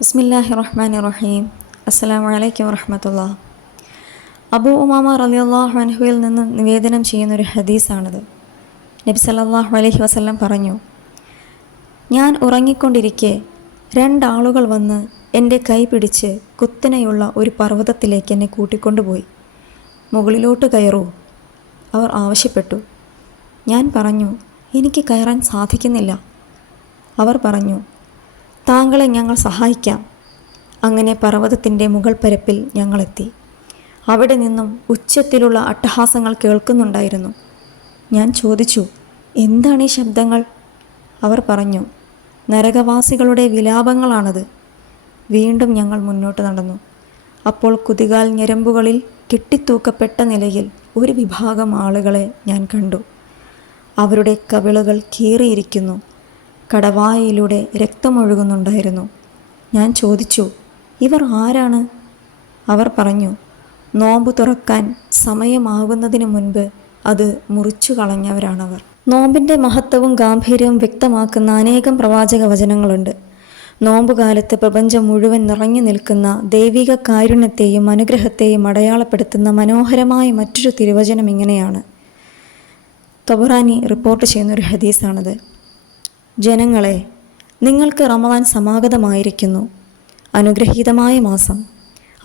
ബിസ്മില്ലാഹിർ റഹ്മാനിർ റഹീം. അസ്സലാമു അലൈക്കും വറഹ്മത്തുള്ളാഹി. അബൂ ഉമാമ റളിയല്ലാഹു അൻഹുവിൽ നിന്ന് നിവേദനം ചെയ്യുന്നൊരു ഹദീസാണിത്. നബി സല്ലല്ലാഹു അലൈഹി വസല്ലം പറഞ്ഞു, ഞാൻ ഉറങ്ങിക്കൊണ്ടിരിക്കെ രണ്ടാളുകൾ വന്ന് എൻ്റെ കൈ പിടിച്ച് കുത്തനെയുള്ള ഒരു പർവ്വതത്തിലേക്ക് എന്നെ കൂട്ടിക്കൊണ്ടുപോയി. മുകളിലോട്ട് കയറൂ, അവർ ആവശ്യപ്പെട്ടു. ഞാൻ പറഞ്ഞു, എനിക്ക് കയറാൻ സാധിക്കുന്നില്ല. അവർ പറഞ്ഞു, താങ്കളെ ഞങ്ങൾ സഹായിക്കാം. അങ്ങനെ പർവ്വതത്തിൻ്റെ മുകൾ പരപ്പിൽ ഞങ്ങളെത്തി. അവിടെ നിന്നും ഉച്ചത്തിലുള്ള അട്ടഹാസങ്ങൾ കേൾക്കുന്നുണ്ടായിരുന്നു. ഞാൻ ചോദിച്ചു, എന്താണ് ഈ ശബ്ദങ്ങൾ? അവർ പറഞ്ഞു, നരകവാസികളുടെ വിലാപങ്ങളാണത്. വീണ്ടും ഞങ്ങൾ മുന്നോട്ട് നടന്നു. അപ്പോൾ കുതികാൽ ഞരമ്പുകളിൽ കെട്ടിത്തൂക്കപ്പെട്ട നിലയിൽ ഒരു വിഭാഗം ആളുകളെ ഞാൻ കണ്ടു. അവരുടെ കവിളുകൾ കീറിയിരിക്കുന്നു. കടവായിലൂടെ രക്തമൊഴുകുന്നുണ്ടായിരുന്നു. ഞാൻ ചോദിച്ചു, ഇവർ ആരാണ്? അവർ പറഞ്ഞു, നോമ്പ് തുറക്കാൻ സമയമാകുന്നതിന് മുൻപ് അത് മുറിച്ചു കളഞ്ഞവരാണവർ. നോമ്പിൻ്റെ മഹത്വവും ഗാംഭീര്യവും വ്യക്തമാക്കുന്ന അനേകം പ്രവാചക വചനങ്ങളുണ്ട്. നോമ്പുകാലത്ത് പ്രപഞ്ചം മുഴുവൻ നിറഞ്ഞു നിൽക്കുന്ന ദൈവിക കാരുണ്യത്തെയും അനുഗ്രഹത്തെയും അടയാളപ്പെടുത്തുന്ന മനോഹരമായ മറ്റൊരു തിരുവചനം ഇങ്ങനെയാണ്. തബറാനി റിപ്പോർട്ട് ചെയ്യുന്നൊരു ഹദീസാണിത്. ജനങ്ങളെ, നിങ്ങൾക്ക് റമദാൻ സമാഗതമായിരിക്കുന്നു. അനുഗ്രഹീതമായ മാസം.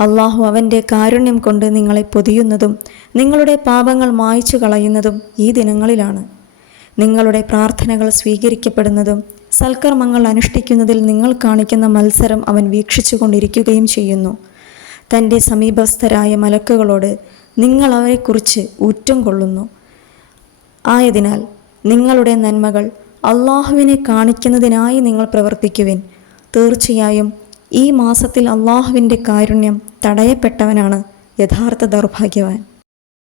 അള്ളാഹു അവൻ്റെ കാരുണ്യം കൊണ്ട് നിങ്ങളെ പൊതിയുന്നതും നിങ്ങളുടെ പാപങ്ങൾ മായ്ച്ചു കളയുന്നതും ഈ ദിനങ്ങളിലാണ്. നിങ്ങളുടെ പ്രാർത്ഥനകൾ സ്വീകരിക്കപ്പെടുന്നതും സൽക്കർമ്മങ്ങൾ അനുഷ്ഠിക്കുന്നതിൽ നിങ്ങൾ കാണിക്കുന്ന മത്സരം അവൻ വീക്ഷിച്ചു കൊണ്ടിരിക്കുകയും ചെയ്യുന്നു. തൻ്റെ സമീപസ്ഥരായ മലക്കുകളോട് നിങ്ങൾ അവരെക്കുറിച്ച് ഊറ്റം കൊള്ളുന്നു. ആയതിനാൽ നിങ്ങളുടെ നന്മകൾ അള്ളാഹുവിനെ കാണിക്കുന്നതിനായി നിങ്ങൾ പ്രവർത്തിക്കുവിൻ. തീർച്ചയായും ഈ മാസത്തിൽ അള്ളാഹുവിൻ്റെ കാരുണ്യം തടയപ്പെട്ടവനാണ് യഥാർത്ഥ ദൗർഭാഗ്യവാൻ.